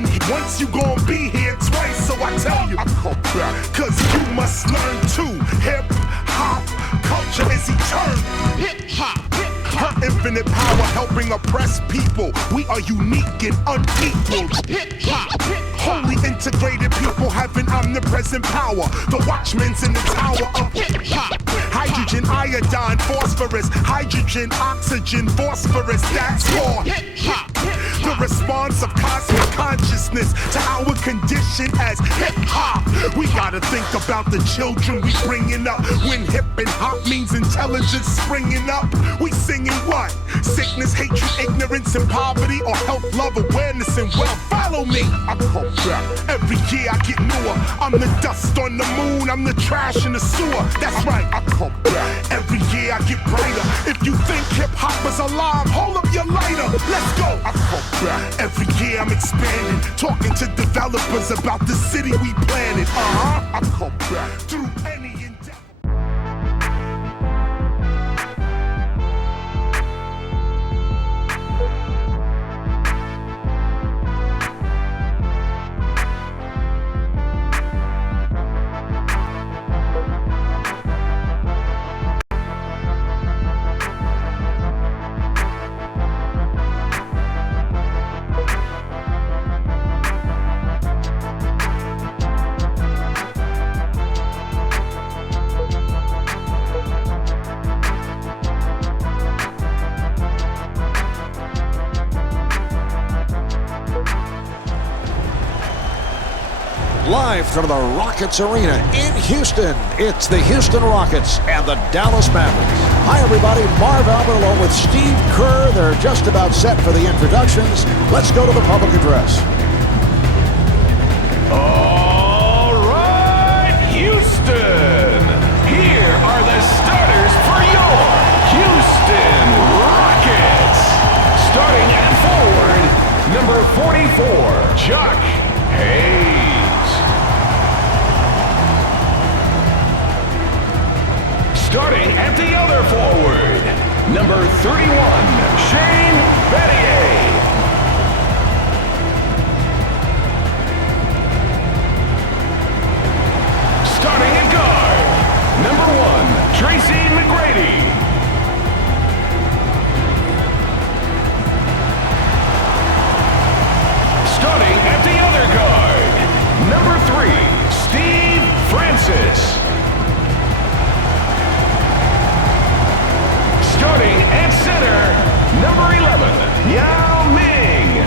been here once, you gon' be here twice. So I tell you, I come back, cause you must learn too. Hip hop culture is eternal. Hip hop. Her infinite power helping oppress people. We are unique and unequaled. Hip hop. Wholly integrated people having omnipresent power. The watchmen's in the tower of hip hop. Hydrogen, iodine, phosphorus. Hydrogen, oxygen, phosphorus. That's for hip hop. The response of cosmic consciousness to our condition as hip hop. We gotta think about the children we bringing up. When hip and hop means intelligence springing up. We singing what? Sickness, hatred, ignorance, and poverty, or health, love, awareness, and wealth. Follow me. I come back. Every year I get newer. I'm the dust on the moon. I'm the trash in the sewer. That's right. I come back. Every year I get brighter. If you think hip hop is alive, hold up your lighter. Let's go. I come back. Every year I'm expanding, talking to developers about the city we planted. I come back through any endeavor. Live from the Rockets Arena in Houston, it's the Houston Rockets and the Dallas Mavericks. Hi everybody, Marv Albert along with Steve Kerr. They're just about set for the introductions. Let's go to the public address. All right, Houston. Here are the starters for your Houston Rockets. Starting at forward, number 44, Chuck Hayes. Starting at the other forward, number 31, Shane Battier. Starting at guard, number 1, Tracy McGrady. Starting at the other guard, number 3, Steve Francis. Starting at center, number 11, Yao Ming.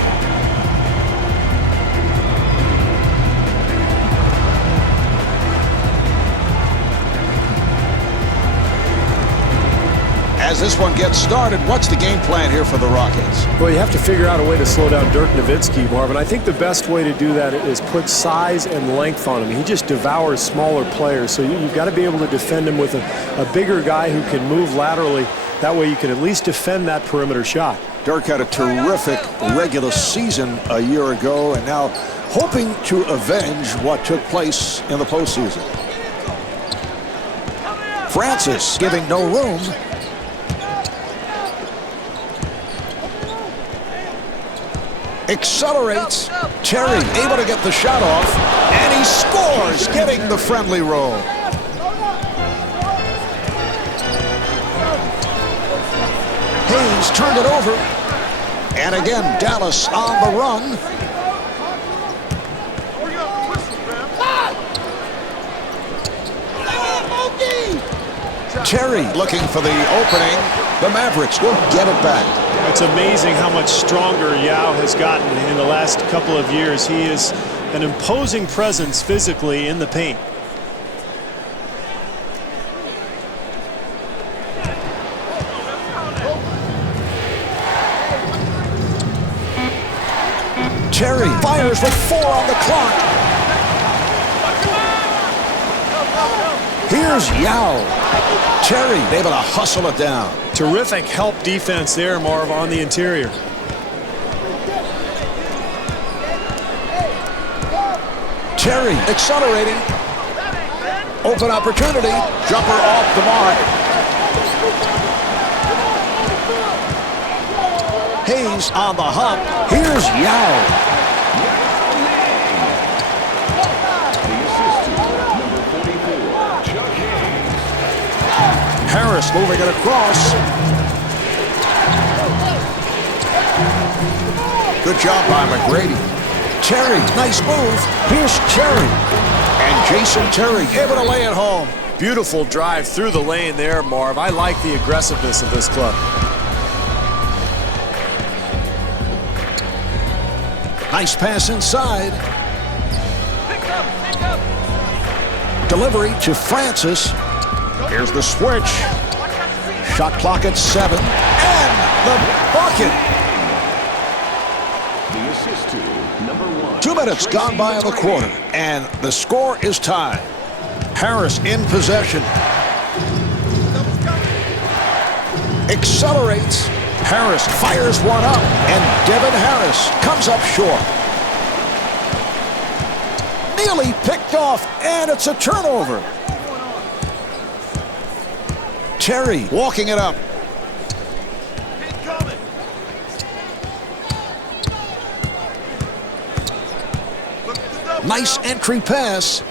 As this one gets started, what's the game plan here for the Rockets? Well, you have to figure out a way to slow down Dirk Nowitzki, Marvin. I think the best way to do that is put size and length on him. He just devours smaller players, so you've got to be able to defend him with a bigger guy who can move laterally. That way you can at least defend that perimeter shot. Dirk had a terrific regular season a year ago and now hoping to avenge what took place in the postseason. Francis giving no room. Accelerates. Terry able to get the shot off, and he scores, getting the friendly roll. Hayes turned it over, and again Dallas on the run. Terry looking for the opening. The Mavericks will get it back. It's amazing how much stronger Yao has gotten in the last couple of years. He is an imposing presence physically in the paint. Terry fires with 4 on the clock. Here's Yao. Terry able to hustle it down. Terrific help defense there, Marv, on the interior. Terry accelerating. Open opportunity. Jumper off the mark. Hayes on the hop. Here's Yao. Harris moving it across. Good job by McGrady. Terry, nice move. Here's Terry. And Jason Terry able to lay it home. Beautiful drive through the lane there, Marv. I like the aggressiveness of this club. Nice pass inside. Delivery to Francis. Here's the switch. Shot clock at 7. And the bucket. The assist to number 1. 2 minutes gone by in the quarter. And the score is tied. Harris in possession. Accelerates. Harris fires one up. And Devin Harris comes up short. Nearly picked off, and it's a turnover. Terry walking it up. Nice entry pass.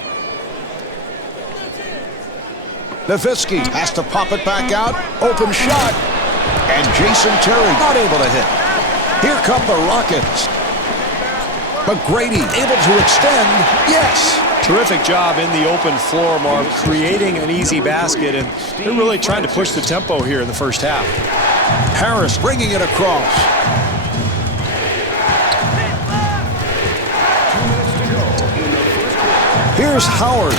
Nowitzki has to pop it back out. Open shot. And Jason Terry not able to hit. Here come the Rockets. McGrady able to extend. Yes. Terrific job in the open floor, Marv, creating an easy basket, and they're really trying to push the tempo here in the first half. Harris bringing it across. Here's Howard.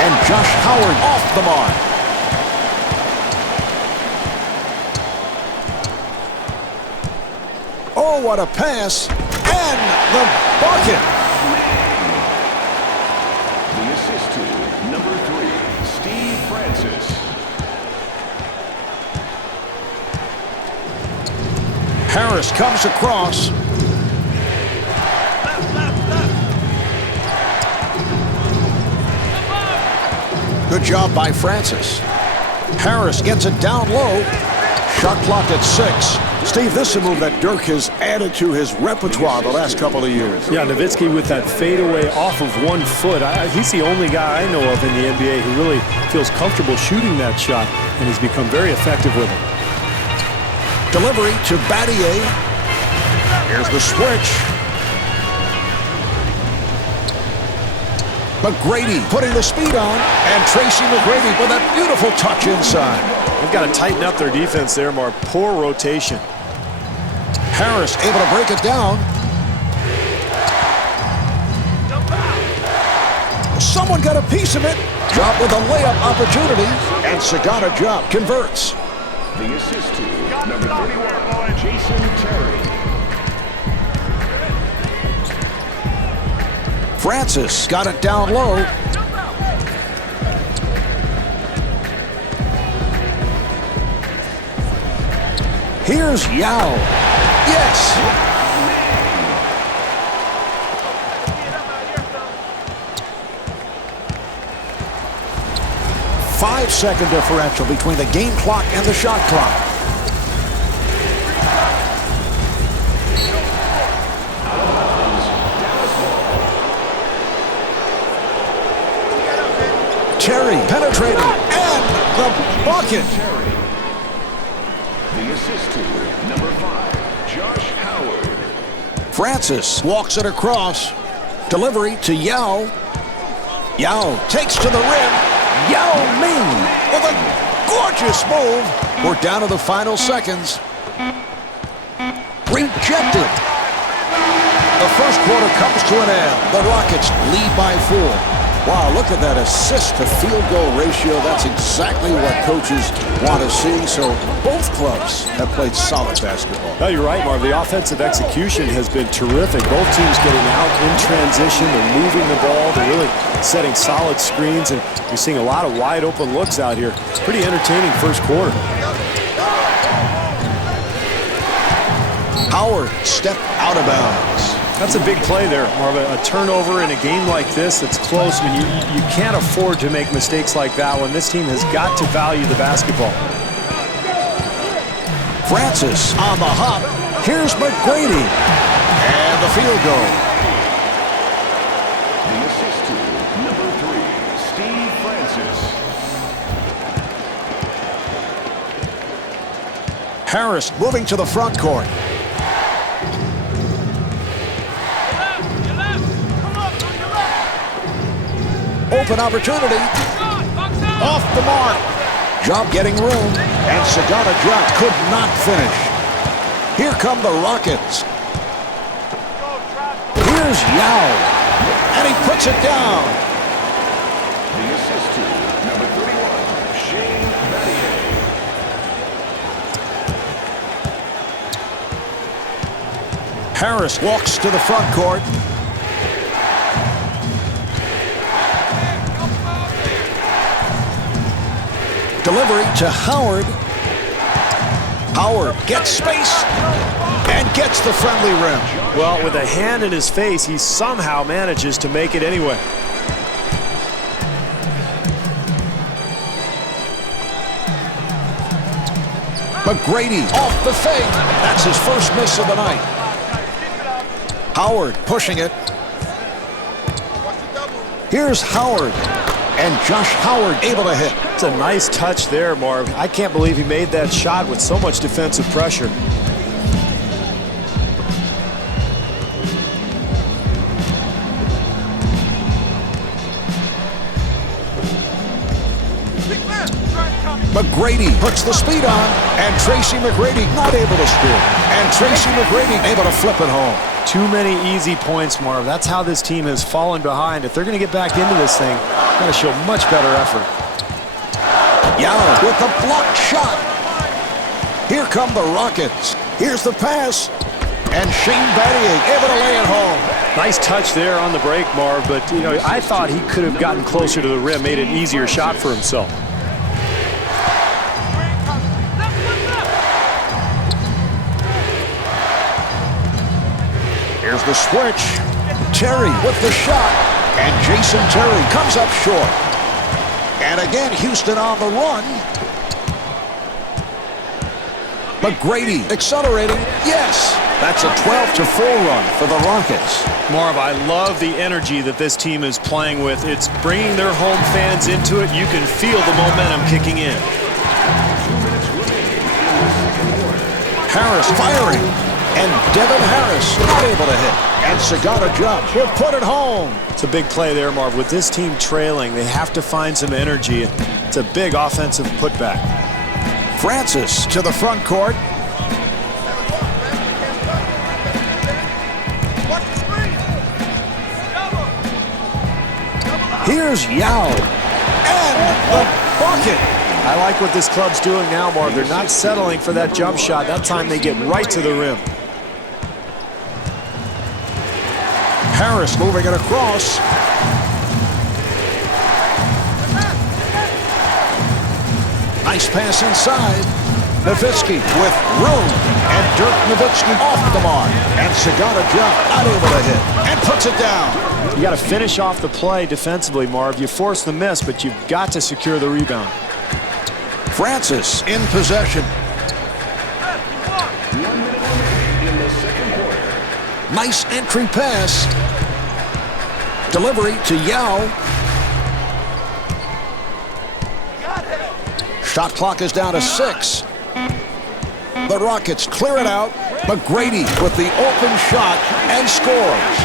And Josh Howard off the mark. Oh, what a pass. And the bucket. The assist to number 3, Steve Francis. Harris comes across. Good job by Francis. Harris gets it down low. Shot clock at 6. Steve, this is a move that Dirk has added to his repertoire the last couple of years. Yeah, Nowitzki with that fadeaway off of 1 foot. He's the only guy I know of in the NBA who really feels comfortable shooting that shot and has become very effective with it. Delivery to Battier. Here's the switch. McGrady putting the speed on, and Tracy McGrady with that beautiful touch inside. They've got to tighten up their defense there, Mark. Poor rotation. Harris able to break it down. Someone got a piece of it. Drop with a layup opportunity, and Sagana Job converts. The assist to number 31, Jason Terry. Francis got it down low. Here's Yao. Yes. Five-second differential between the game clock and the shot clock. Terry penetrating, and the bucket. The assist to number 5, Josh Howard. Francis walks it across. Delivery to Yao. Yao takes to the rim. Yao Ming with a gorgeous move. We're down to the final seconds. Rejected. The first quarter comes to an end. The Rockets lead by 4. Wow, look at that assist to field goal ratio. That's exactly what coaches want to see. So both clubs have played solid basketball. No, you're right, Marv. The offensive execution has been terrific. Both teams getting out in transition. They're moving the ball. They're really setting solid screens. And you're seeing a lot of wide open looks out here. Pretty entertaining first quarter. Howard stepped out of bounds. That's a big play there, Marvin. A turnover in a game like this that's close. I mean, you can't afford to make mistakes like that one. This team has got to value the basketball. Francis on the hop. Here's McGrady. And the field goal. The assist to number 3, Steve Francis. Harris moving to the front court. Open opportunity. Off the mark. Job getting room. And Sagana Job could not finish. Here come the Rockets. Here's Yao. And he puts it down. The assist to number 31, Shane Battier. Harris walks to the front court. Delivery to Howard. Howard gets space and gets the friendly rim. Well, with a hand in his face, he somehow manages to make it anyway. McGrady off the fake. That's his first miss of the night. Howard pushing it. Here's Howard. And Josh Howard able to hit. It's a nice touch there, Marv. I can't believe he made that shot with so much defensive pressure. McGrady puts the speed on, and Tracy McGrady not able to score. And Tracy McGrady able to flip it home. Too many easy points, Marv. That's how this team has fallen behind. If they're going to get back into this thing, got to show much better effort. Yao with the blocked shot. Here come the Rockets. Here's the pass. And Shane Battier able to lay it home. Nice touch there on the break, Marv, but you know, I thought he could have gotten closer to the rim, made an easier shot for himself. Here's the switch. Terry with the shot. And Jason Terry comes up short. And again, Houston on the run. McGrady accelerating. Yes, that's a 12-4 run for the Rockets. Marv, I love the energy that this team is playing with. It's bringing their home fans into it. You can feel the momentum kicking in. Harris firing. And Devin Harris not able to hit. And Sagana jumps. He'll put it home. It's a big play there, Marv. With this team trailing, they have to find some energy. It's a big offensive putback. Francis to the front court. Here's Yao. And the bucket. I like what this club's doing now, Marv. They're not settling for that jump shot. That time they get right to the rim. Harris moving it across. Nice pass inside. Nowitzki with room. And Dirk Nowitzki off the mark. And Sagana jump, not able to hit. And puts it down. You got to finish off the play defensively, Marv. You force the miss, but you've got to secure the rebound. Francis in possession. 1 minute remaining in the second quarter. Nice entry pass. Delivery to Yao. Shot clock is down to 6. The Rockets clear it out. McGrady with the open shot and scores.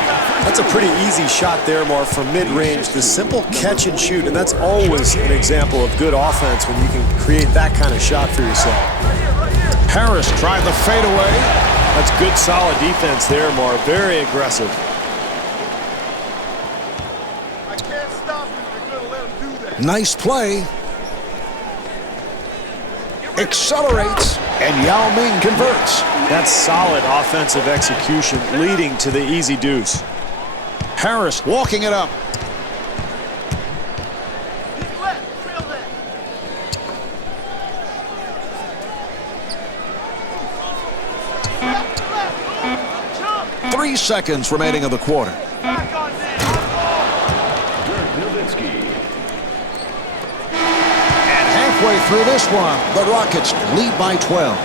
That's a pretty easy shot there, Marv, from mid-range. The simple catch and shoot, and that's always an example of good offense when you can create that kind of shot for yourself. Harris trying the fadeaway. That's good, solid defense there, Marv. Very aggressive. I can't stop him. You're going to let him do that. Nice play. Accelerates, and Yao Ming converts. That's solid offensive execution, leading to the easy deuce. Harris walking it up. He's left. Feel that. 3 seconds remaining of the quarter. Back on me. Dirk Nowitzki. And halfway through this one, the Rockets lead by 12.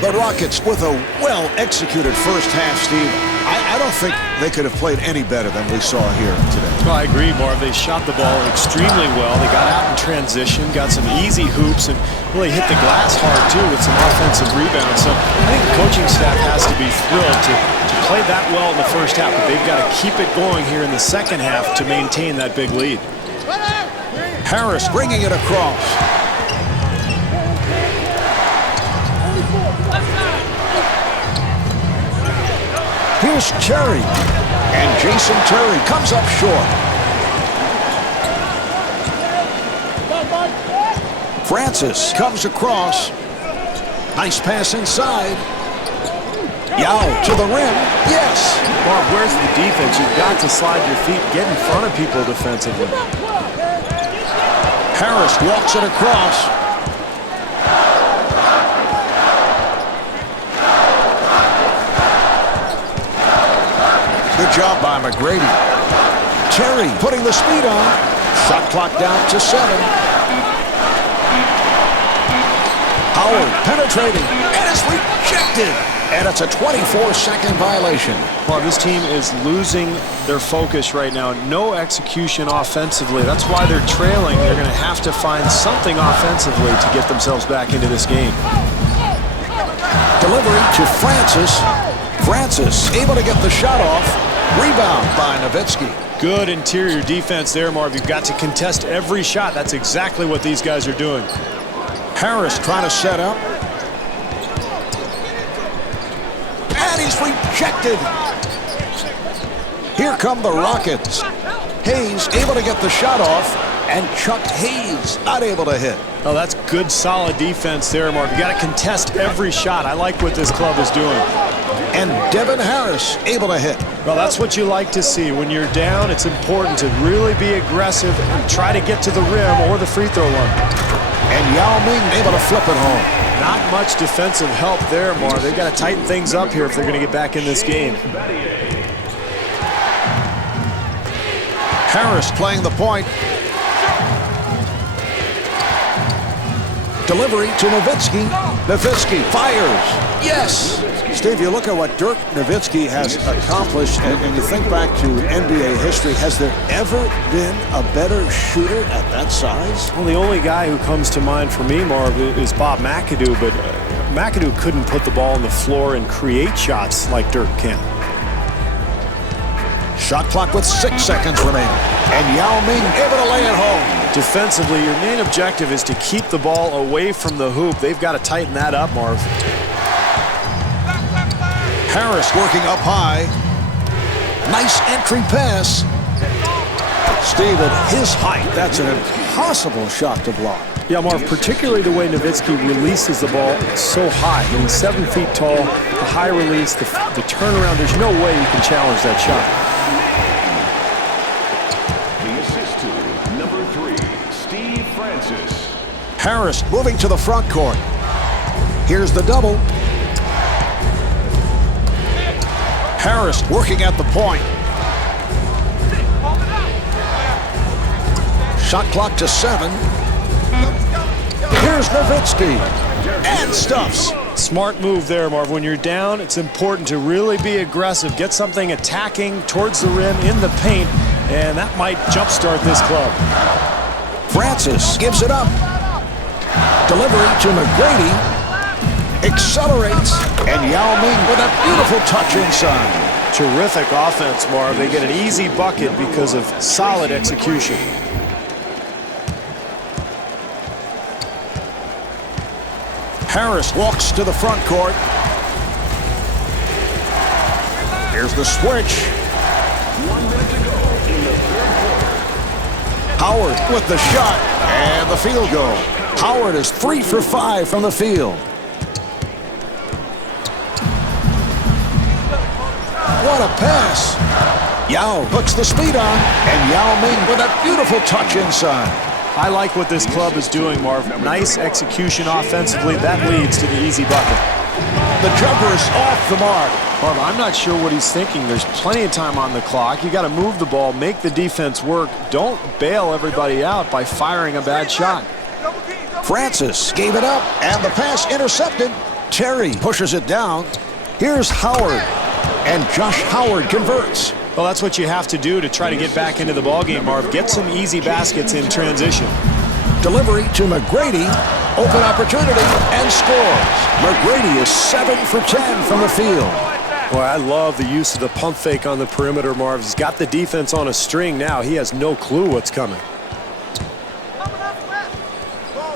The Rockets with a well-executed first half, Steve. I don't think they could have played any better than we saw here today. Well, I agree, Marv. They shot the ball extremely well. They got out in transition, got some easy hoops, and really hit the glass hard, too, with some offensive rebounds. So I think the coaching staff has to be thrilled to play that well in the first half, but they've got to keep it going here in the second half to maintain that big lead. Harris bringing it across. Here's Terry. And Jason Terry comes up short. Francis comes across. Nice pass inside. Yao to the rim. Yes. Marv, where's the defense? You've got to slide your feet, get in front of people defensively. Harris walks it across. Good job by McGrady. Terry putting the speed on. Shot clock down to 7. Howard penetrating, and it's rejected. And it's a 24-second violation. Well, this team is losing their focus right now. No execution offensively. That's why they're trailing. They're going to have to find something offensively to get themselves back into this game. Delivery to Francis. Francis able to get the shot off. Rebound by Nowitzki. Good interior defense there, Marv. You've got to contest every shot. That's exactly what these guys are doing. Harris trying to set up. And he's rejected. Here come the Rockets. Hayes able to get the shot off. And Chuck Hayes not able to hit. Oh, that's good, solid defense there, Marv. You got to contest every shot. I like what this club is doing. And Devin Harris able to hit. Well, that's what you like to see. When you're down, it's important to really be aggressive and try to get to the rim or the free throw line. And Yao Ming able to flip it home. Not much defensive help there, Marv. They've got to tighten things up here if they're going to get back in this game. Harris playing the point. Delivery to Nowitzki. Nowitzki fires. Yes. Steve, you look at what Dirk Nowitzki has accomplished, and you think back to NBA history. Has there ever been a better shooter at that size? Well, the only guy who comes to mind for me, Marv, is Bob McAdoo, but McAdoo couldn't put the ball on the floor and create shots like Dirk can. Shot clock with 6 seconds remaining. And Yao Ming able to lay it home. Defensively, your main objective is to keep the ball away from the hoop. They've got to tighten that up, Marv. Harris working up high. Nice entry pass. Steve, at his height, that's an impossible shot to block. Yeah, Marv, particularly the way Nowitzki releases the ball so high. He's 7 feet tall, the high release, the turnaround. There's no way you can challenge that shot. Harris moving to the front court. Here's the double. Harris working at the point. Shot clock to 7. Here's Nowitzki. And stuffs. Smart move there, Marv. When you're down, it's important to really be aggressive. Get something attacking towards the rim in the paint, and that might jumpstart this club. Francis gives it up. Delivery to McGrady. Accelerates. And Yao Ming with a beautiful touch inside. Terrific offense, Marv. They get an easy bucket because of solid execution. Harris walks to the front court. Here's the switch. 1 minute to go in the third quarter. Howard with the shot and the field goal. Howard is 3 for 5 from the field. What a pass. Yao puts the speed on, and Yao Ming with a beautiful touch inside. I like what this club is doing, Marv. Nice execution offensively. That leads to the easy bucket. The jumper is off the mark. Marv, I'm not sure what he's thinking. There's plenty of time on the clock. You got to move the ball, make the defense work. Don't bail everybody out by firing a bad shot. Francis gave it up, and the pass intercepted. Terry pushes it down. Here's Howard. And Josh Howard converts. Well, that's what you have to do to try to get back into the ballgame, Marv. Get some easy baskets in transition. Delivery to McGrady. Open opportunity and scores. McGrady is 7 for 10 from the field. Boy, I love the use of the pump fake on the perimeter, Marv. He's got the defense on a string now. He has no clue what's coming.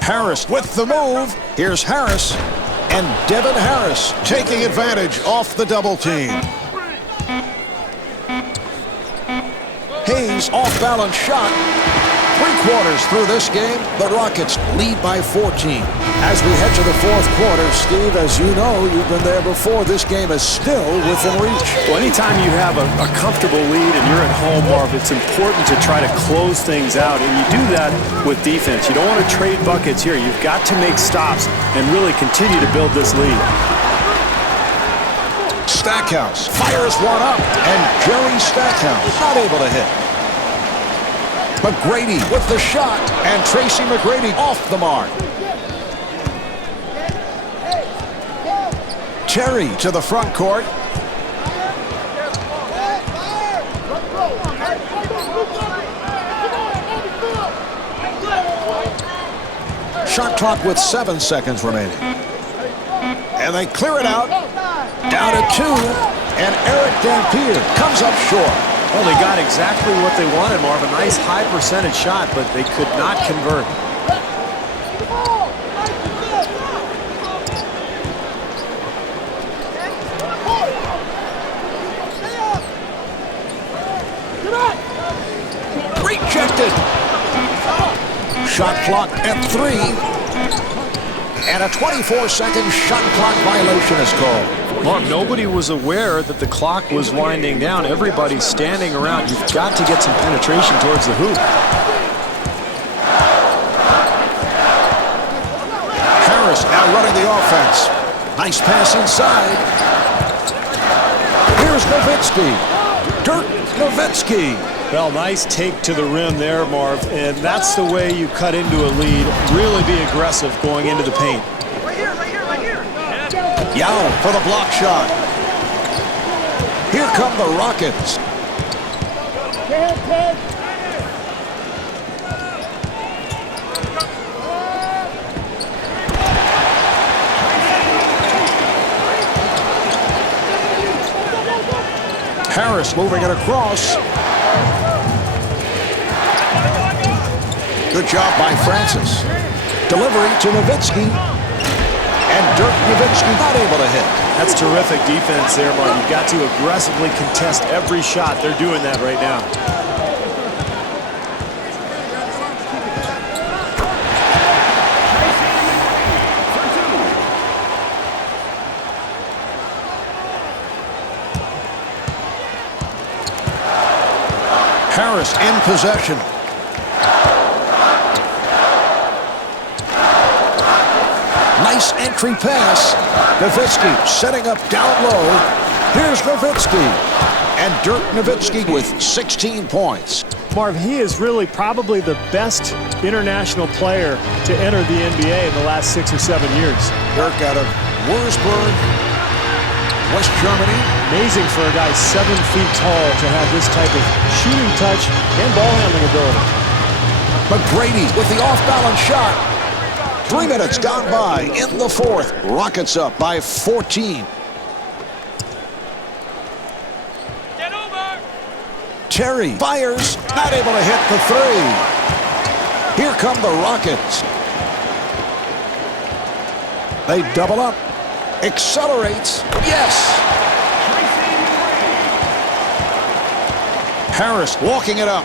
Harris with the move. Here's Harris. And Devin Harris taking advantage off the double team. Hayes off-balance shot. 3 quarters through this game, the Rockets lead by 14. As we head to the 4th quarter, Steve, as you know, you've been there before, this game is still within reach. Well, anytime you have a comfortable lead and you're at home, Marv, it's important to try to close things out, and you do that with defense. You don't want to trade buckets here. You've got to make stops and really continue to build this lead. Stackhouse fires one up, and Jerry Stackhouse not able to hit. McGrady with the shot, and Tracy McGrady off the mark. Terry to the front court. Shot clock with 7 seconds remaining. And they clear it out. Down to 2, and Eric Dampier comes up short. Well, they got exactly what they wanted, Marv. A nice high percentage shot, but they could not convert. Rejected. Shot clock at 3. And a 24-second shot clock violation is called. Marv, nobody was aware that the clock was winding down. Everybody's standing around. You've got to get some penetration towards the hoop. Harris now running the offense. Nice pass inside. Here's Nowitzki. Dirk Nowitzki. Well, nice take to the rim there, Marv, and that's the way you cut into a lead. Really be aggressive going into the paint. Right here. Yao for the block shot. Here come the Rockets. Harris moving it across. Good job by Francis. Delivery to Nowitzki. And Dirk Nowitzki not able to hit. That's terrific defense there, Mark. You've got to aggressively contest every shot. They're doing that right now. Harris in possession. Nice entry pass. Nowitzki setting up down low. Here's Nowitzki. And Dirk Nowitzki with 16 points. Marv, he is really probably the best international player to enter the NBA in the last 6 or 7 years. Dirk out of Würzburg, West Germany. Amazing for a guy 7 feet tall to have this type of shooting touch and ball handling ability. McGrady with the off-balance shot. 3 minutes gone by in the fourth. Rockets up by 14. Get over. Terry fires, not able to hit the three. Here come the Rockets. They double up. Accelerates. Yes. Harris walking it up.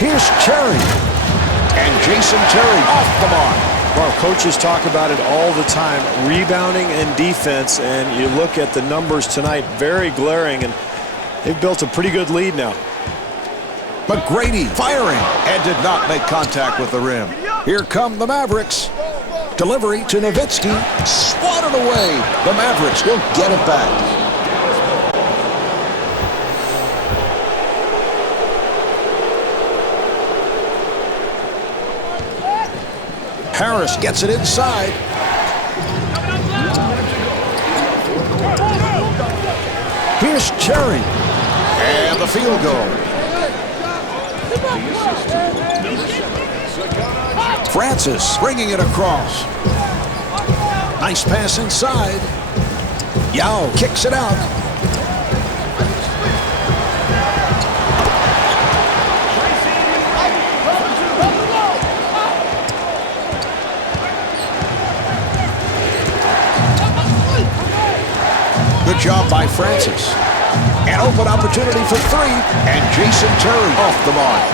Here's Terry. And Jason Terry off the mark. Well, coaches talk about it all the time, rebounding and defense, and you look at the numbers tonight, very glaring, and they've built a pretty good lead now. McGrady firing and did not make contact with the rim. Here come the Mavericks. Delivery to Nowitzki. Swatted away. The Mavericks will get it back. Harris gets it inside. Here's Terry. And the field goal. Francis bringing it across. Nice pass inside. Yao kicks it out. Good job by Francis. An open opportunity for three. And Jason Terry off the mark.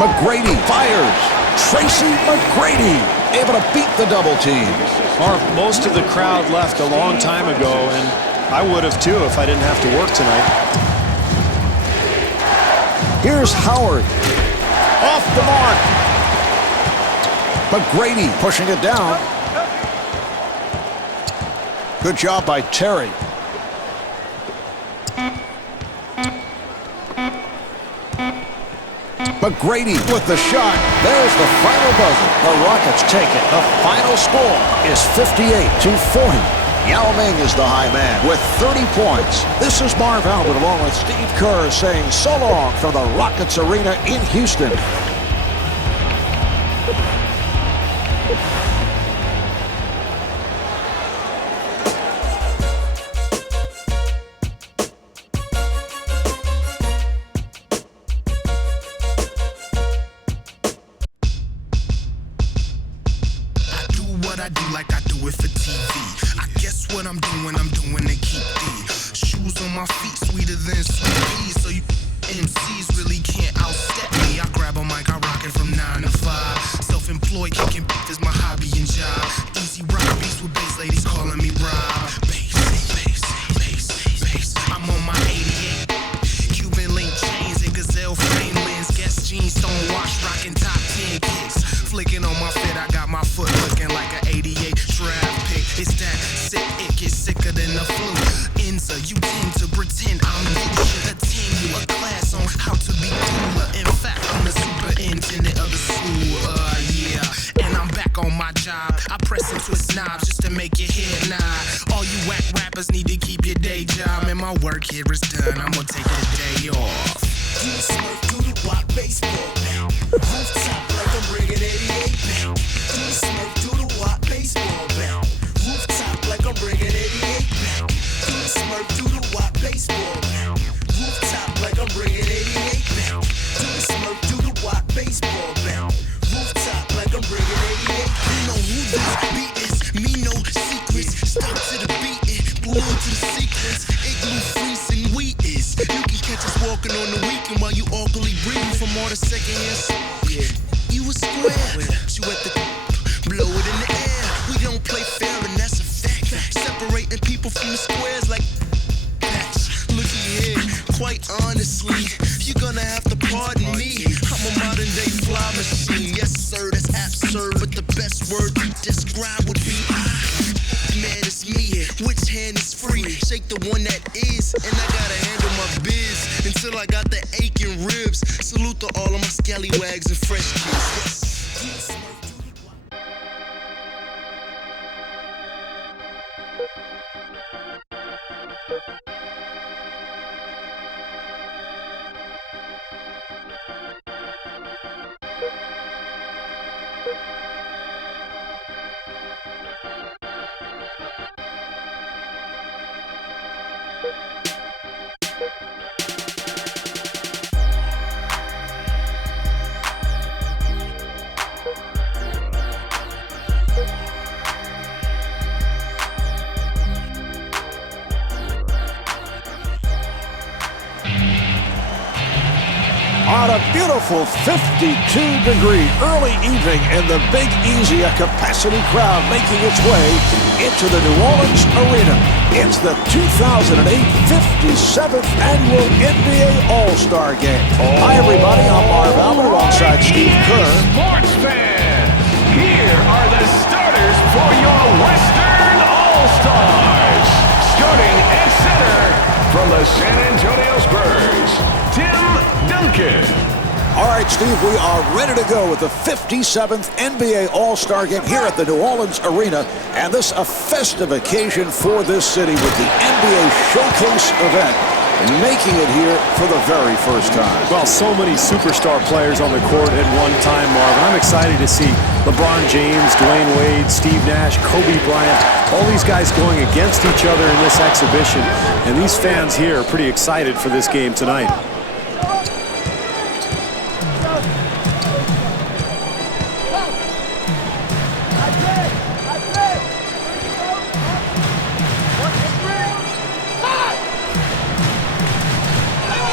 McGrady fires. Tracy McGrady able to beat the double team. Most of the crowd left a long time ago, and I would have too if I didn't have to work tonight. Here's Howard. Off the mark. McGrady pushing it down. Good job by Terry. McGrady with the shot. There's the final buzzer. The Rockets take it. The final score is 58-40. Yao Ming is the high man with 30 points. This is Marv Albert along with Steve Kerr saying so long from the Rockets Arena in Houston. On a beautiful 52-degree early evening in the Big Easy, a capacity crowd making its way into the New Orleans Arena. It's the 2008 57th Annual NBA All-Star Game. Hi, everybody. I'm Marv Albert alongside Steve Kerr. Sports fans, here are the starters for your Western All-Stars. Starting at center from the San Antonio Spurs, Tim Duncan. All right, Steve, we are ready to go with the 57th NBA All-Star Game here at the New Orleans Arena. And this a festive occasion for this city with the NBA Showcase event making it here for the very first time. Well, so many superstar players on the court at one time, Marvin. I'm excited to see LeBron James, Dwayne Wade, Steve Nash, Kobe Bryant, all these guys going against each other in this exhibition. And these fans here are pretty excited for this game tonight.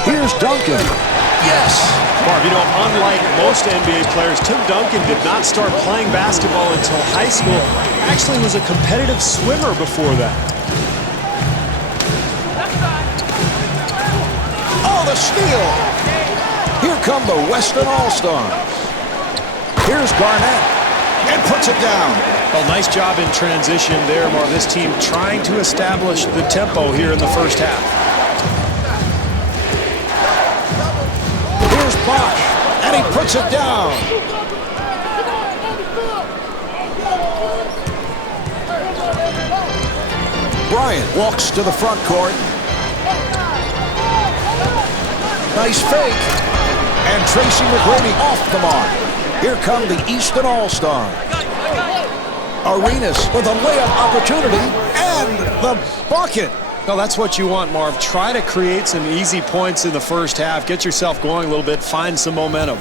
Here's Duncan. Yes. Marv, you know, unlike most NBA players, Tim Duncan did not start playing basketball until high school. Actually was a competitive swimmer before that. Oh, the steal. Here come the Western All-Stars. Here's Garnett. And puts it down. Well, nice job in transition there, Marv. This team trying to establish the tempo here in the first half. Bosh, and he puts it down. Bryant walks to the front court. Nice fake. And Tracy McGrady off the mark. Here come the Eastern All-Stars. Arenas with a layup opportunity and the bucket. No, that's what you want, Marv. Try to create some easy points in the first half. Get yourself going a little bit. Find some momentum.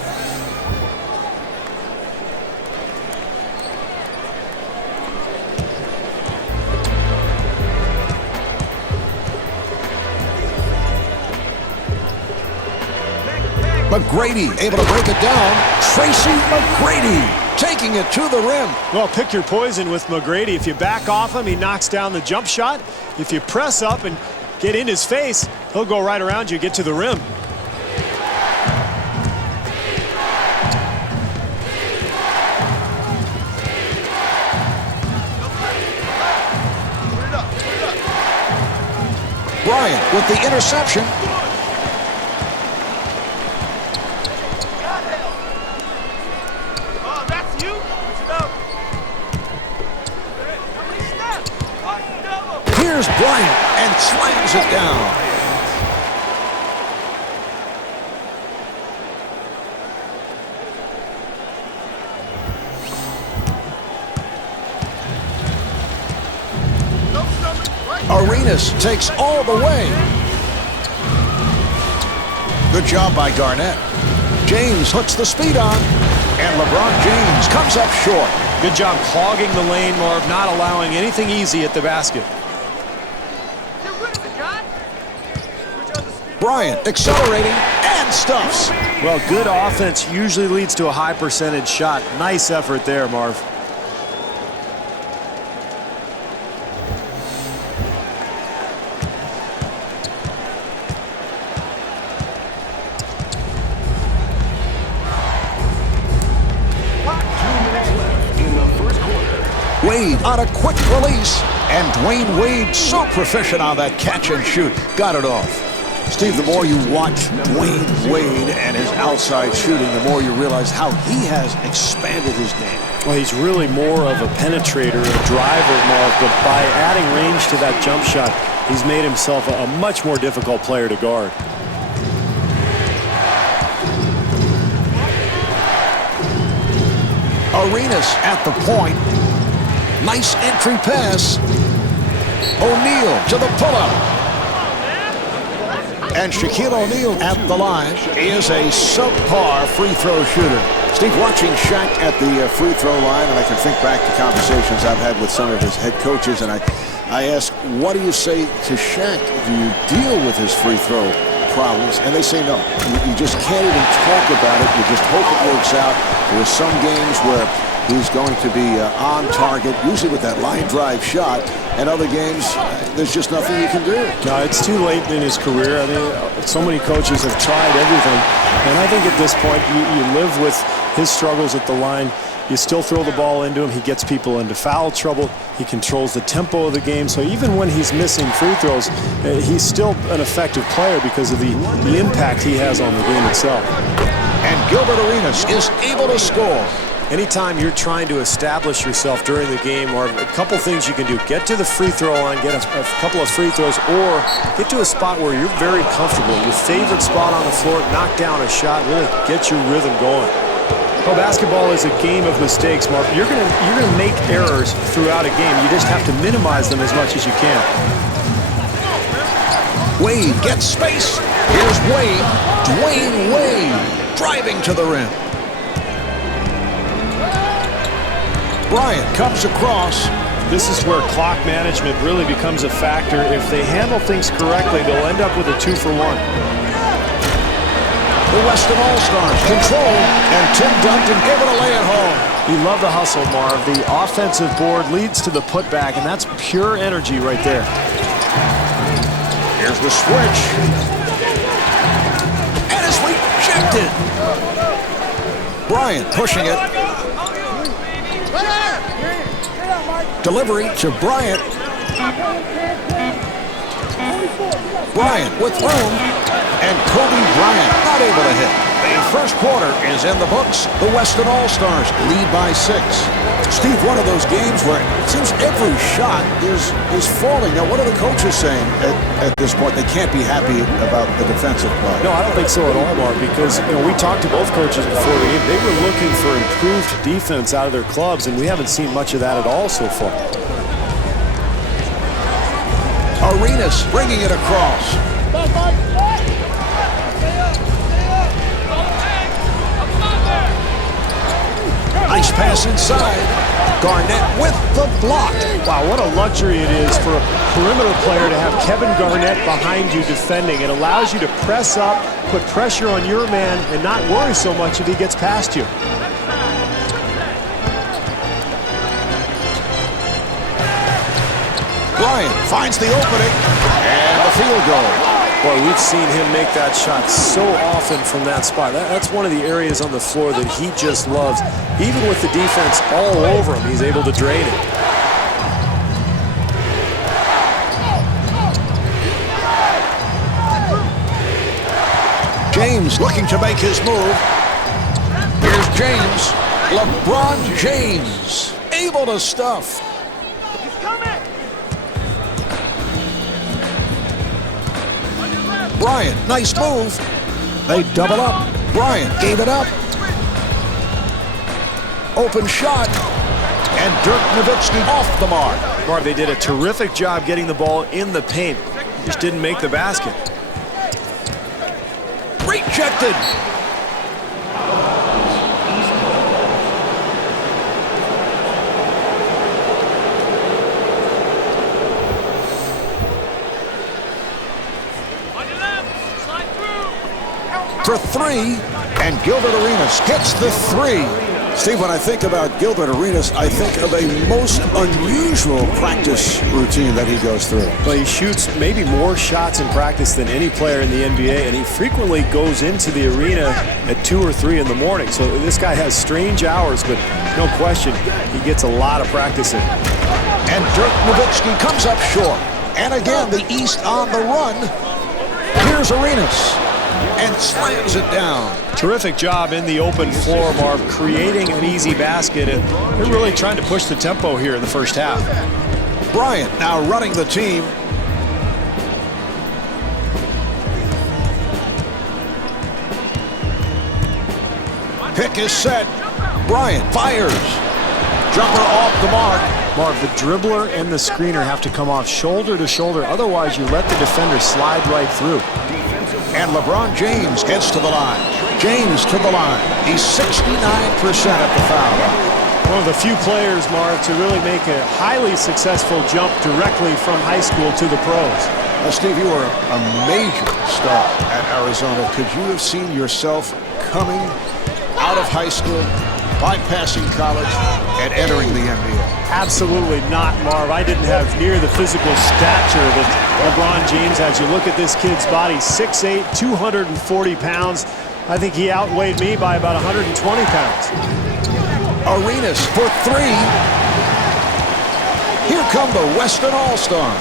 McGrady able to break it down. Tracy McGrady taking it to the rim. Well, pick your poison with McGrady. If you back off him, he knocks down the jump shot. If you press up and get in his face, he'll go right around you, get to the rim. Bryant with the interception. Here's Bryant and slams it down. Arenas takes all the way. Good job by Garnett. James puts the speed on, and LeBron James comes up short. Good job clogging the lane, Marv, not allowing anything easy at the basket. Bryant accelerating and stuffs. Well, good offense usually leads to a high percentage shot. Nice effort there, Marv. Wade on a quick release, and Dwayne Wade so proficient on that catch and shoot. Got it off. Steve, the more you watch Dwayne Wade and his outside shooting, the more you realize how he has expanded his game. Well, he's really more of a penetrator, a driver, Marv, but by adding range to that jump shot, he's made himself a much more difficult player to guard. Arenas at the point. Nice entry pass. O'Neal to the pull-up. And Shaquille O'Neal at the line is a subpar free throw shooter. Steve, watching Shaq at the free throw line, and I can think back to conversations I've had with some of his head coaches, and I ask, what do you say to Shaq? Do you deal with his free throw problems? And they say no. You just can't even talk about it. You just hope it works out. There are some games where he's going to be on target, usually with that line drive shot. And other games, there's just nothing you can do. No, it's too late in his career. I mean, so many coaches have tried everything. And I think at this point, you live with his struggles at the line. You still throw the ball into him. He gets people into foul trouble. He controls the tempo of the game. So even when he's missing free throws, he's still an effective player because of the impact he has on the game itself. And Gilbert Arenas is able to score. Anytime you're trying to establish yourself during the game, or a couple things you can do. Get to the free throw line, get a couple of free throws, or get to a spot where you're very comfortable. Your favorite spot on the floor, knock down a shot, really get your rhythm going. Well, basketball is a game of mistakes, Mark. You're gonna make errors throughout a game. You just have to minimize them as much as you can. Wade gets space. Here's Wade. Dwayne Wade driving to the rim. Bryant comes across. This is where clock management really becomes a factor. If they handle things correctly, they'll end up with a 2-for-1. The Western All-Stars control, and Tim Duncan able to lay it home. You love the hustle, Marv. The offensive board leads to the putback, and that's pure energy right there. Here's the switch. And it's rejected. Bryant pushing it. Delivery to Bryant. Bryant with room, and Kobe Bryant not able to hit. The first quarter is in the books. The Western All-Stars lead by 6. Steve, one of those games where it seems every shot is falling. Now, what are the coaches saying at this point? They can't be happy about the defensive play. No, I don't think so at all, Mark, because we talked to both coaches before the game. They were looking for improved defense out of their clubs, and we haven't seen much of that at all so far. Arenas bringing it across. Nice pass inside. Garnett with the block. Wow, what a luxury it is for a perimeter player to have Kevin Garnett behind you defending. It allows you to press up, put pressure on your man, and not worry so much if he gets past you. Bryant finds the opening, and the field goal. Boy, we've seen him make that shot so often from that spot. That's one of the areas on the floor that he just loves. Even with the defense all over him, he's able to drain it. James looking to make his move. Here's James. LeBron James able to stuff. Bryant, nice move. They double up. Bryant gave it up. Open shot. And Dirk Nowitzki off the mark. Marv, they did a terrific job getting the ball in the paint. Just didn't make the basket. Rejected. For 3, and Gilbert Arenas hits the 3. Steve, when I think about Gilbert Arenas, I think of a most unusual practice routine that he goes through. Well, he shoots maybe more shots in practice than any player in the NBA, and he frequently goes into the arena at 2 or 3 in the morning. So this guy has strange hours, but no question, he gets a lot of practice in. And Dirk Nowitzki comes up short. And again, the East on the run. Here's Arenas. And slams it down. Terrific job in the open floor, Marv, creating an easy basket, and they're really trying to push the tempo here in the first half. Bryant now running the team. Pick is set. Bryant fires. Jumper off the mark. Marv, the dribbler and the screener have to come off shoulder to shoulder. Otherwise, you let the defender slide right through. And LeBron James heads to the line. James to the line. He's 69% at the foul line. One of the few players, Marv, to really make a highly successful jump directly from high school to the pros. Now, Steve, you were a major star at Arizona. Could you have seen yourself coming out of high school, bypassing college, and entering the NBA? Absolutely not, Marv. I didn't have near the physical stature that LeBron James has. You look at this kid's body, 6'8", 240 pounds. I think he outweighed me by about 120 pounds. Arenas for 3. Here come the Western All-Stars.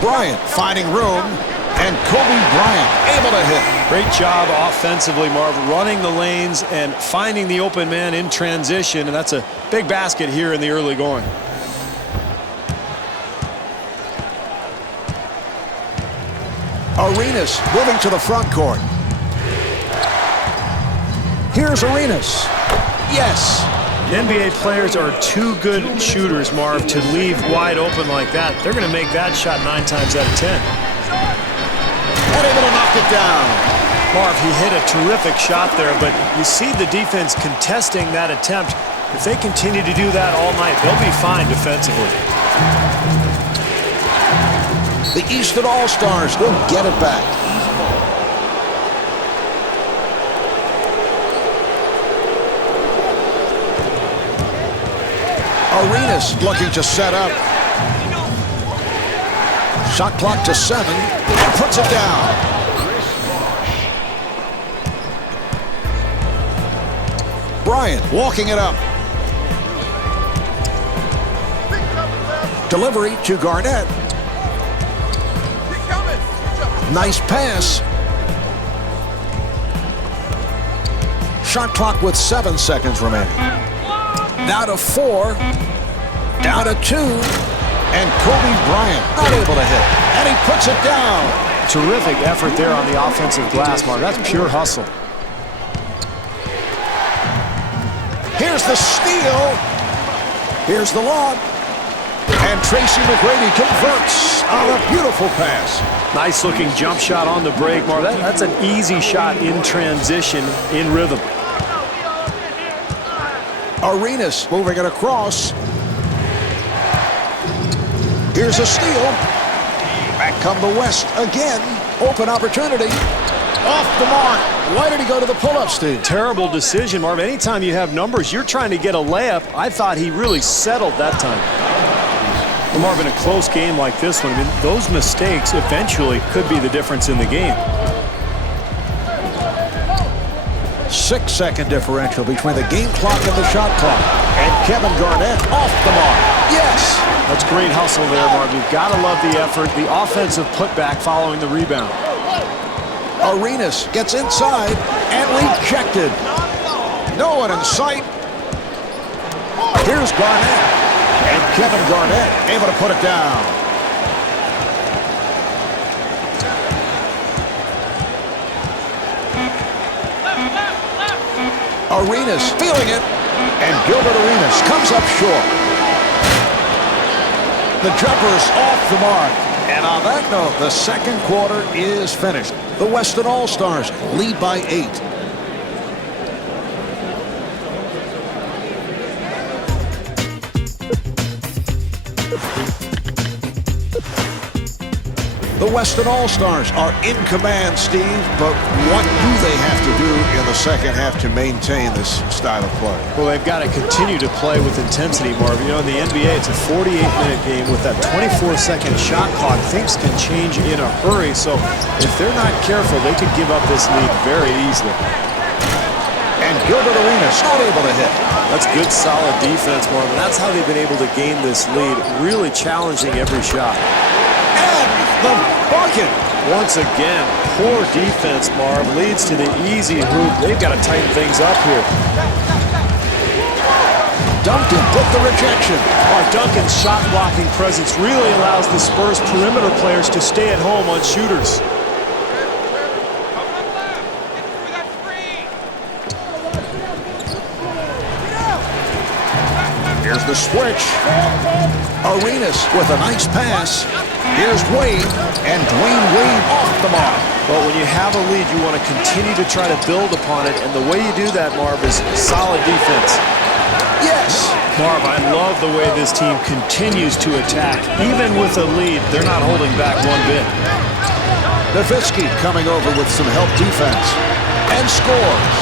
Bryant finding room, And Kobe Bryant able to hit. Great job offensively, Marv, running the lanes and finding the open man in transition, and that's a big basket here in the early going. Arenas moving to the front court. Here's Arenas. Yes. NBA players are too good shooters, Marv, to leave wide open like that. They're going to make that shot 9 times out of 10. And able to knock it down. Marv, he hit a terrific shot there, but you see the defense contesting that attempt. If they continue to do that all night, they'll be fine defensively. The Eastern All-Stars will get it back. Arenas looking to set up. Shot clock to 7 and puts it down. Bryant walking it up. Delivery to Garnett. Nice pass. Shot clock with 7 seconds remaining. Now to 4. Down to 2. And Kobe Bryant not able to hit. And he puts it down. Terrific effort there on the offensive glass, Mark. That's pure hustle. Here's the steal. Here's the lob. And Tracy McGrady converts on a beautiful pass. Nice looking jump shot on the break, Mark. That's an easy shot in transition, in rhythm. Arenas moving it across. Here's a steal. Back come the West again. Open opportunity. Off the mark. Why did he go to the pull-up, Steve? Terrible decision, Marv. Anytime you have numbers, you're trying to get a layup. I thought he really settled that time. Well, Marv, in a close game like this one, I mean, those mistakes eventually could be the difference in the game. 6-second differential between the game clock and the shot clock. And Kevin Garnett off the mark. Yes! That's great hustle there, Marv. You've got to love the effort, the offensive putback following the rebound. Arenas gets inside and rejected. No one in sight. Here's Garnett. And Kevin Garnett able to put it down. Arenas feeling it. And Gilbert Arenas comes up short. The jumper's off the mark. And on that note, the second quarter is finished. The Western All-Stars lead by 8. The Western All-Stars are in command, Steve, but what do they have to do in the second half to maintain this style of play? Well, they've got to continue to play with intensity, Marv. You know, in the NBA, it's a 48-minute game with that 24-second shot clock. Things can change in a hurry, so if they're not careful, they could give up this lead very easily. And Gilbert Arenas not able to hit. That's good, solid defense, Marv. And that's how they've been able to gain this lead, really challenging every shot. The bucket. Once again, poor defense, Marv, leads to the easy hoop. They've got to tighten things up here. Duncan with the rejection. Duncan's shot-blocking presence really allows the Spurs perimeter players to stay at home on shooters. Here's the switch. Arenas with a nice pass. Here's Wade, and Dwayne Wade off the mark. But when you have a lead, you want to continue to try to build upon it, and the way you do that, Marv, is solid defense. Yes. Marv, I love the way this team continues to attack. Even with a lead, they're not holding back one bit. Nowitzki coming over with some help defense and scores.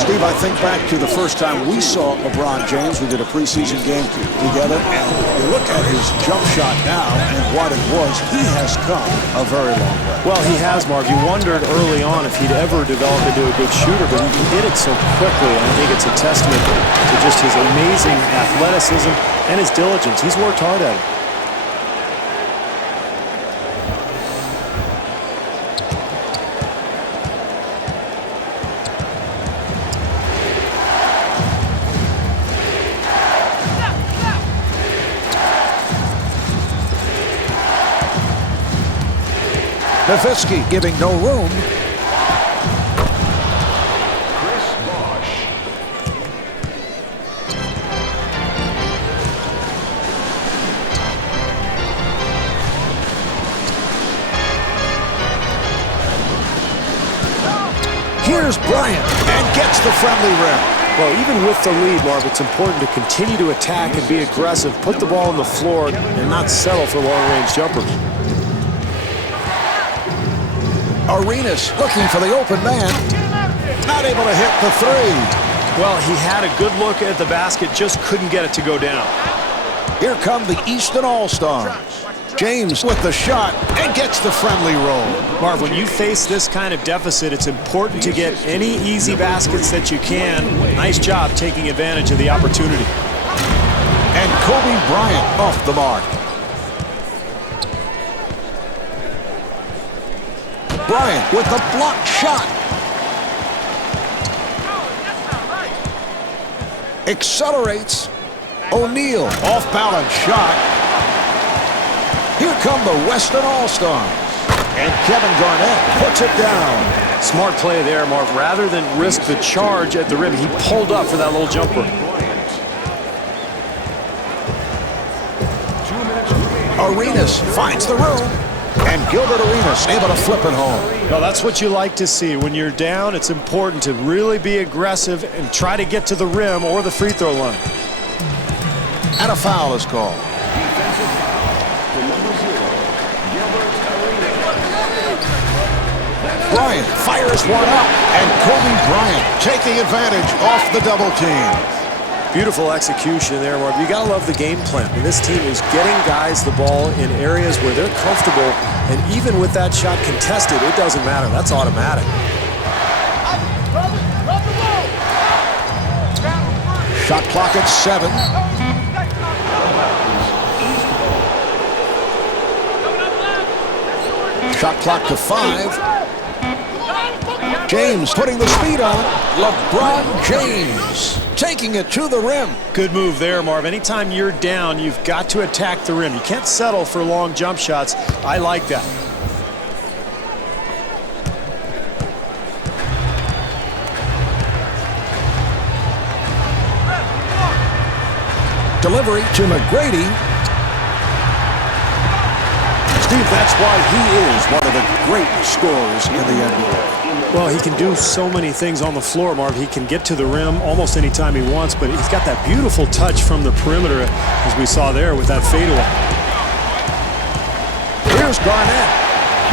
Steve, I think back to the first time we saw LeBron James. We did a preseason game together, and you look at his jump shot now and what it was. He has come a very long way. Well, he has, Marv. You wondered early on if he'd ever develop into a good shooter, but he did it so quickly, and I think it's a testament to just his amazing athleticism and his diligence. He's worked hard at it. Nowitzki giving no room. Here's Bryant and gets the friendly rim. Well, even with the lead, Marv, it's important to continue to attack and be aggressive, put the ball on the floor, and not settle for long-range jumpers. Arenas looking for the open man. Not able to hit the three. Well, he had a good look at the basket, just couldn't get it to go down. Here come the Easton All-Stars. James with the shot and gets the friendly roll. Marv, when you face this kind of deficit, it's important to get any easy baskets that you can. Nice job taking advantage of the opportunity. And Kobe Bryant off the mark. Bryant with the blocked shot. Accelerates. O'Neal off-balance shot. Here come the Weston All-Stars. And Kevin Garnett puts it down. Smart play there, Marv. Rather than risk the charge at the rim, he pulled up for that little jumper. Arenas finds the room. And Gilbert Arenas able to flip it home. Well, that's what you like to see. When you're down, it's important to really be aggressive and try to get to the rim or the free throw line. And a foul is called. Bryant fires one up, and Kobe Bryant taking advantage off the double team. Beautiful execution there, Marv. You got to love the game plan. I mean, this team is getting guys the ball in areas where they're comfortable, and even with that shot contested, it doesn't matter. That's automatic. Shot clock at 7. Shot clock to 5. James putting the speed on. LeBron James taking it to the rim. Good move there, Marv. Anytime you're down, you've got to attack the rim. You can't settle for long jump shots. I like that. Delivery to McGrady. Steve, that's why he is one of the great scorers in the NBA. Well, he can do so many things on the floor, Marv. He can get to the rim almost any time he wants, but he's got that beautiful touch from the perimeter, as we saw there with that fadeaway. Here's Garnett.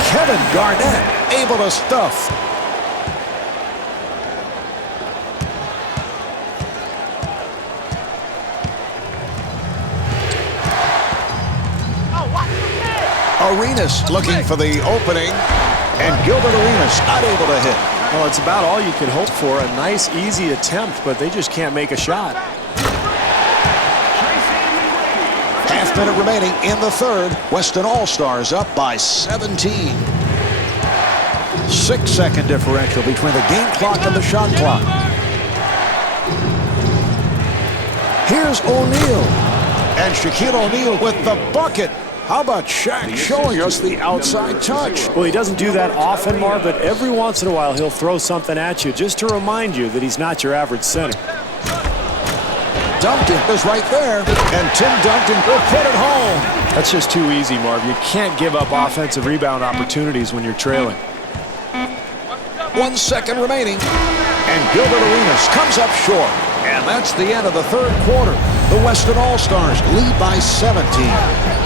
Kevin Garnett able to stuff. Arenas looking for the opening, and Gilbert Arenas not able to hit. Well, it's about all you could hope for. A nice, easy attempt, but they just can't make a shot. Half minute remaining in the third. Weston All-Stars up by 17. 6-second differential between the game clock and the shot clock. Here's O'Neal. And Shaquille O'Neal with the bucket. How about Shaq showing us the outside touch? Well, he doesn't do that often, Marv, but every once in a while he'll throw something at you just to remind you that he's not your average center. Duncan is right there, and Tim Duncan will put it home. That's just too easy, Marv. You can't give up offensive rebound opportunities when you're trailing. 1 second remaining, and Gilbert Arenas comes up short. And that's the end of the third quarter. The Weston All-Stars lead by 17.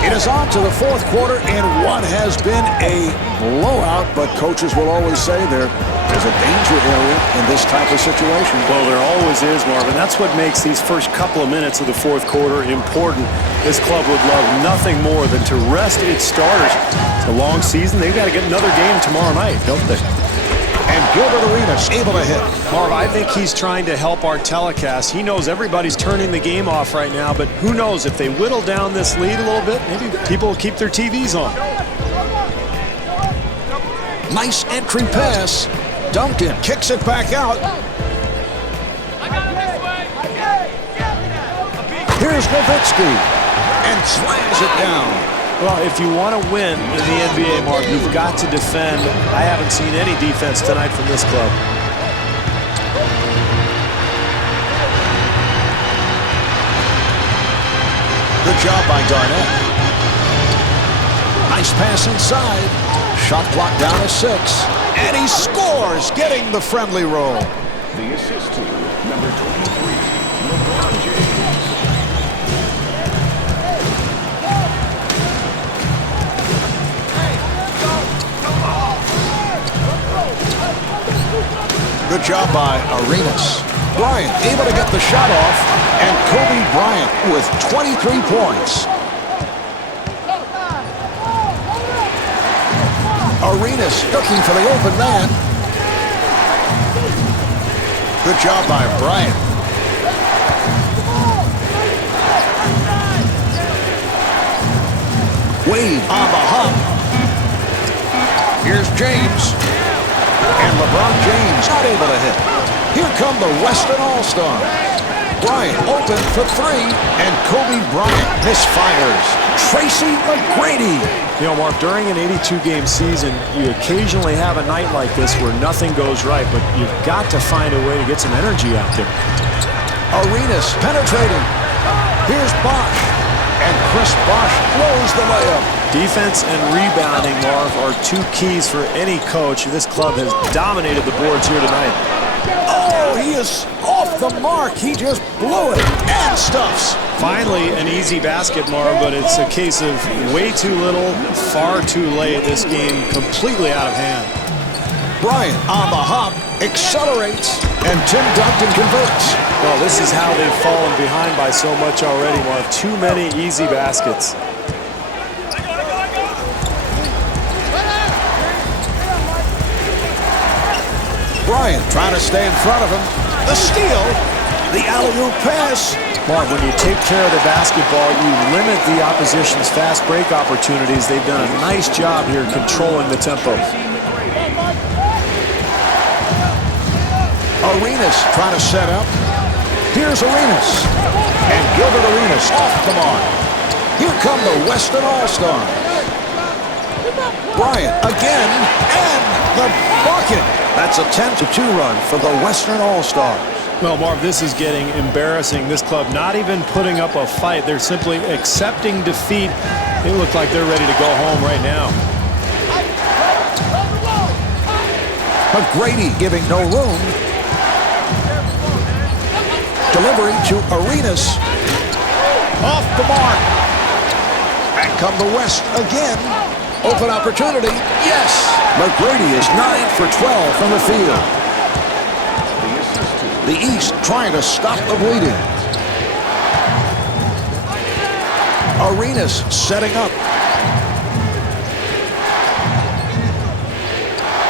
It is on to the fourth quarter in what has been a blowout, but coaches will always say there's a danger area in this type of situation. Well, there always is, Marvin. That's what makes these first couple of minutes of the fourth quarter important. This club would love nothing more than to rest its starters. It's a long season. They've got to get another game tomorrow night, don't they? And Gilbert Arenas able to hit. Marv, I think he's trying to help our telecast. He knows everybody's turning the game off right now, but who knows, if they whittle down this lead a little bit, maybe people will keep their TVs on. Nice entry pass. Duncan kicks it back out. Here's Nowitzki and slams it down. Well, if you want to win in the NBA, Mark, you've got to defend. I haven't seen any defense tonight from this club. Good job by Garnett. Nice pass inside. Shot clock down to 6. And he scores, getting the friendly roll. The assist to number 23, LeBron James. Good job by Arenas. Bryant able to get the shot off, and Kobe Bryant with 23 points. Arenas looking for the open man. Good job by Bryant. Wade on the hop. Here's James. And LeBron James not able to hit. Here come the Western All-Stars. Bryant open for 3, and Kobe Bryant misfires. Tracy McGrady. You know, Mark, during an 82-game season, you occasionally have a night like this where nothing goes right, but you've got to find a way to get some energy out there. Arenas penetrating. Here's Bosch. And Chris Bosch blows the layup. Defense and rebounding, Marv, are 2 keys for any coach. This club has dominated the boards here tonight. Oh, he is off the mark. He just blew it and stuffs. Finally, an easy basket, Marv, but it's a case of way too little, far too late. This game completely out of hand. Bryant on the hop, accelerates, and Tim Duncan converts. Well, this is how they've fallen behind by so much already, Marv. Too many easy baskets. Bryant trying to stay in front of him. The steal, the alley-oop pass. Mark, when you take care of the basketball, you limit the opposition's fast break opportunities. They've done a nice job here controlling the tempo. Arenas trying to set up. Here's Arenas. And Gilbert Arenas off the mark. Here come the Western All-Stars. Bryant again, and the bucket. That's a 10-2 run for the Western All-Stars. Well, Marv, this is getting embarrassing. This club not even putting up a fight. They're simply accepting defeat. They look like they're ready to go home right now. McGrady giving no room. Delivery to Arenas. Off the mark. Back come the West again. Open opportunity. Yes. McGrady is 9 for 12 from the field. The East trying to stop the bleeding. Arenas setting up.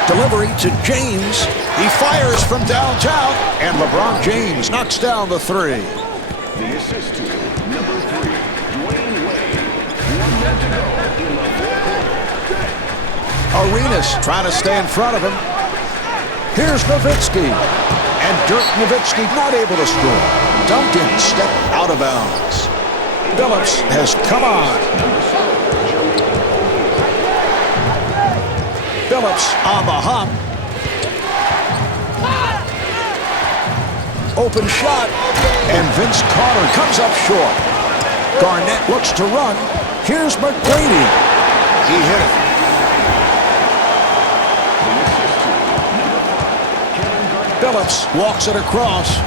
Delivery to James. He fires from downtown, and LeBron James knocks down the 3. The assist to number 3, Dwayne Wade. 1 minute to go in the fourth quarter. Arenas trying to stay in front of him. Here's Nowitzki. And Dirk Nowitzki not able to score. Duncan stepped out of bounds. Phillips has come on. Phillips on the hop. Open shot. And Vince Carter comes up short. Garnett looks to run. Here's McGrady. He hit it. Phillips walks it across.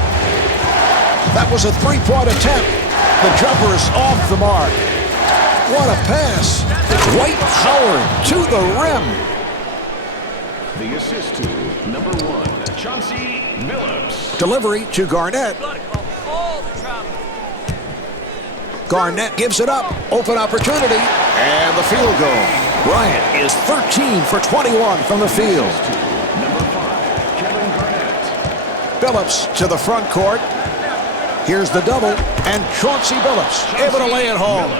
That was a 3-point attempt. The jumper is off the mark. What a pass. Dwight Howard to the rim. The assist to number 1, Chauncey Billups. Delivery to Garnett. Garnett gives it up. Open opportunity. And the field goal. Bryant is 13 for 21 from the field. Billups to the front court. Here's the double, and Chauncey Billups able to lay it home.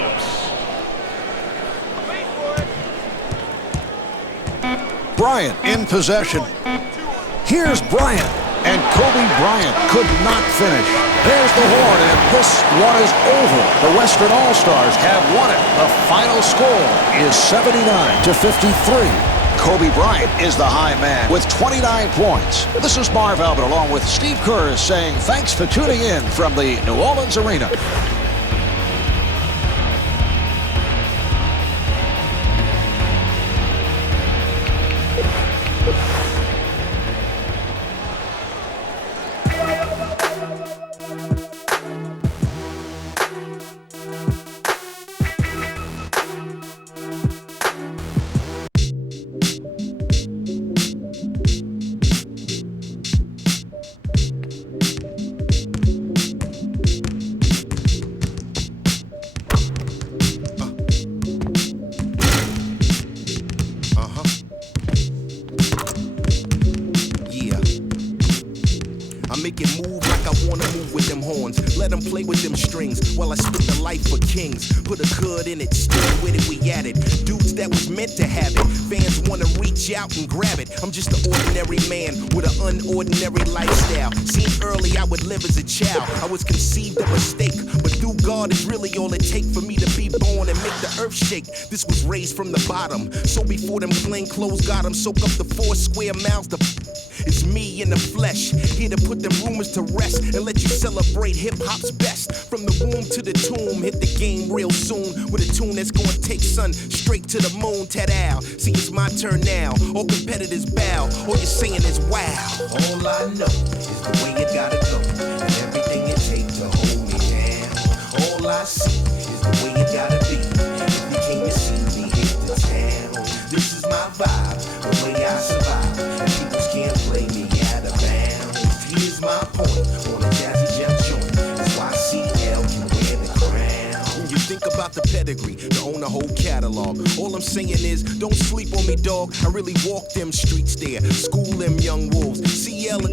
Bryant in possession. Here's Bryant. and Kobe Bryant could not finish. There's the horn, and this one is over. The Western All-Stars have won it. The final score is 79-53. Kobe Bryant is the high man with 29 points. This is Marv Albert along with Steve Kerr saying thanks for tuning in from the New Orleans Arena. Make it move like I wanna move with them horns. Let them play with them strings while I spit the life for kings. Put a good in it, still with it, we at it. Dudes that was meant to have it. Fans wanna reach out and grab it. I'm just an ordinary man with an unordinary lifestyle. Seen early I would live as a child. I was conceived a mistake, but through God is really all it take for me to be born and make the earth shake. This was raised from the bottom, so before them plain clothes got 'em, soak up the 4 square miles to it's me in the flesh, here to put them rumors to rest and let you celebrate hip-hop's best. From the womb to the tomb, hit the game real soon with a tune that's gonna take son straight to the moon. Ta-dow, see it's my turn now, all competitors bow, all you're saying is wow. All I know is the way it gotta go, and everything it takes to hold me down. All I see is the way it gotta be, if you came to see me hit the town. This is my vibe, the way I survive, and people can't play me out of bounds. Here's my point on a jazzy jump joint. That's why CL can wear the crown. When you think about the pedigree, to own a whole catalog, all I'm saying is, don't sleep on me, dog. I really walk them streets there, school them young wolves. CL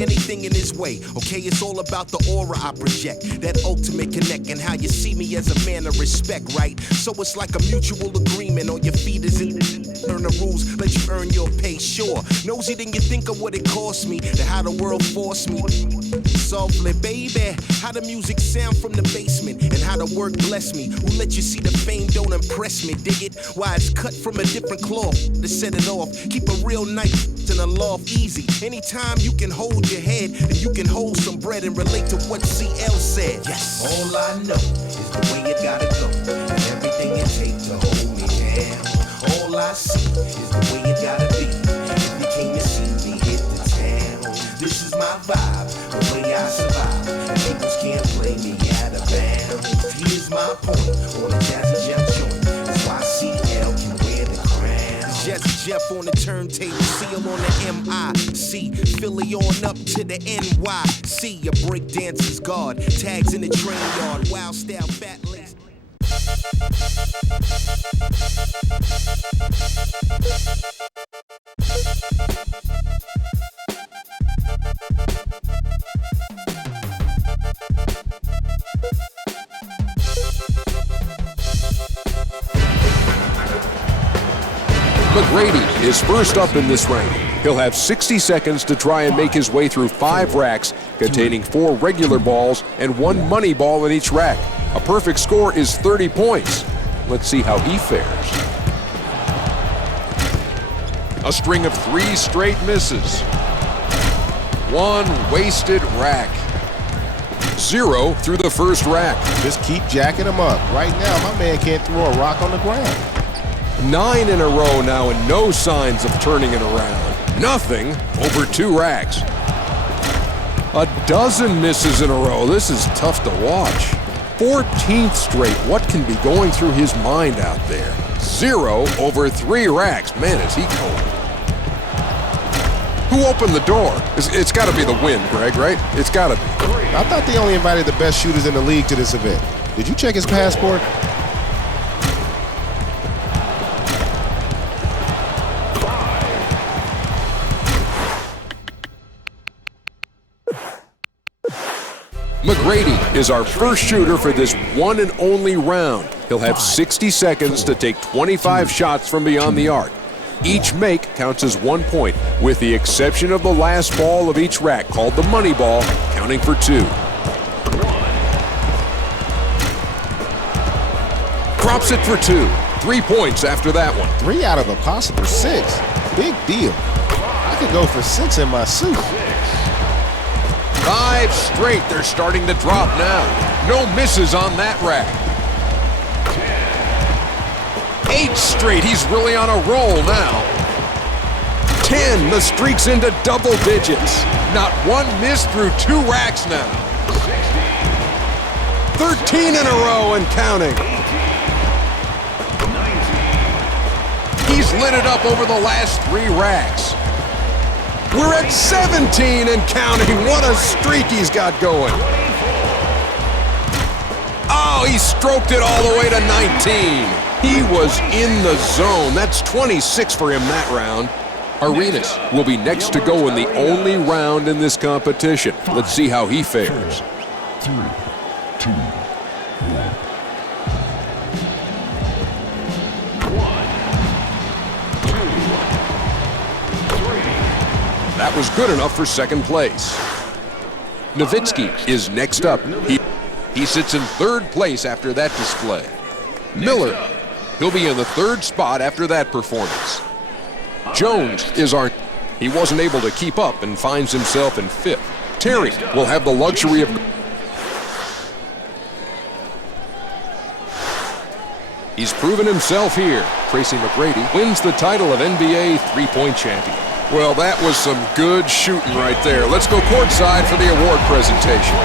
anything in his way, okay? It's all about the aura I project, that ultimate connect, and how you see me as a man of respect, right? So it's like a mutual agreement, on your feet is in. Learn the rules, let you earn your pay, sure. Nosy, then you think of what it cost me, to how the world forced me. Softly, baby, how the music sound from the basement, and how the work bless me. Who let you see the fame don't impress me, dig it? Why it's cut from a different cloth to set it off. Keep a real knife in a loft easy. Anytime you can hold your head, and you can hold some bread and relate to what CL said. Yes. All I know is the way it gotta go, and everything it takes to hold me down. All I see is the way it gotta be, if you came to see me hit the town. This is my vibe, the way I survive, and people can't play me out of bounds. Here's my point on a jazzy jump joint, that's why CL can wear the crown. Jazzy Jeff on the turntable, CL on the MIC, Philly on up to the NYC. A breakdancer's guard, tags in the train yard, wild style fat lace. McGrady is first up in this round. He'll have 60 seconds to try and make his way through 5 racks containing 4 regular balls and 1 money ball in each rack. A perfect score is 30 points. Let's see how he fares. A string of 3 straight misses. 1 wasted rack. 0 through the first rack. Just keep jacking him up. Right now, my man can't throw a rock on the ground. 9 in a row now and no signs of turning it around. Nothing over 2 racks. A dozen misses in a row. This is tough to watch. 14th straight. What can be going through his mind out there? 0 over 3 racks. Man, is he cold. Who opened the door? It's got to be the wind, Greg, right? It's got to be. I thought they only invited the best shooters in the league to this event. Did you check his passport? McGrady is our first shooter for this one and only round. He'll have 60 seconds to take 25 shots from beyond the arc. Each make counts as 1 point, with the exception of the last ball of each rack, called the money ball, counting for 2. Drops it for 2. 3 points after that one. 3 out of a possible 6. Big deal. I could go for 6 in my suit. 5 straight. They're starting to drop now. No misses on that rack. 8 straight. He's really on a roll now. 10. The streak's into double digits. Not one miss through 2 racks now. 13 in a row and counting. He's lit it up over the last 3 racks. We're at 17 and counting. What a streak he's got going. Oh, he stroked it all the way to 19. He was in the zone. That's 26 for him that round. Arenas will be next to go in the only round in this competition. Let's see how he fares. 3, 2, 1. That was good enough for second place. Nowitzki is next up. He sits in 3rd place after that display. Miller, he'll be in the 3rd spot after that performance. Jones is he wasn't able to keep up and finds himself in 5th. Terry will have the luxury of... He's proven himself here. Tracy McGrady wins the title of NBA 3-point champion. Well, that was some good shooting right there. Let's go courtside for the award presentation.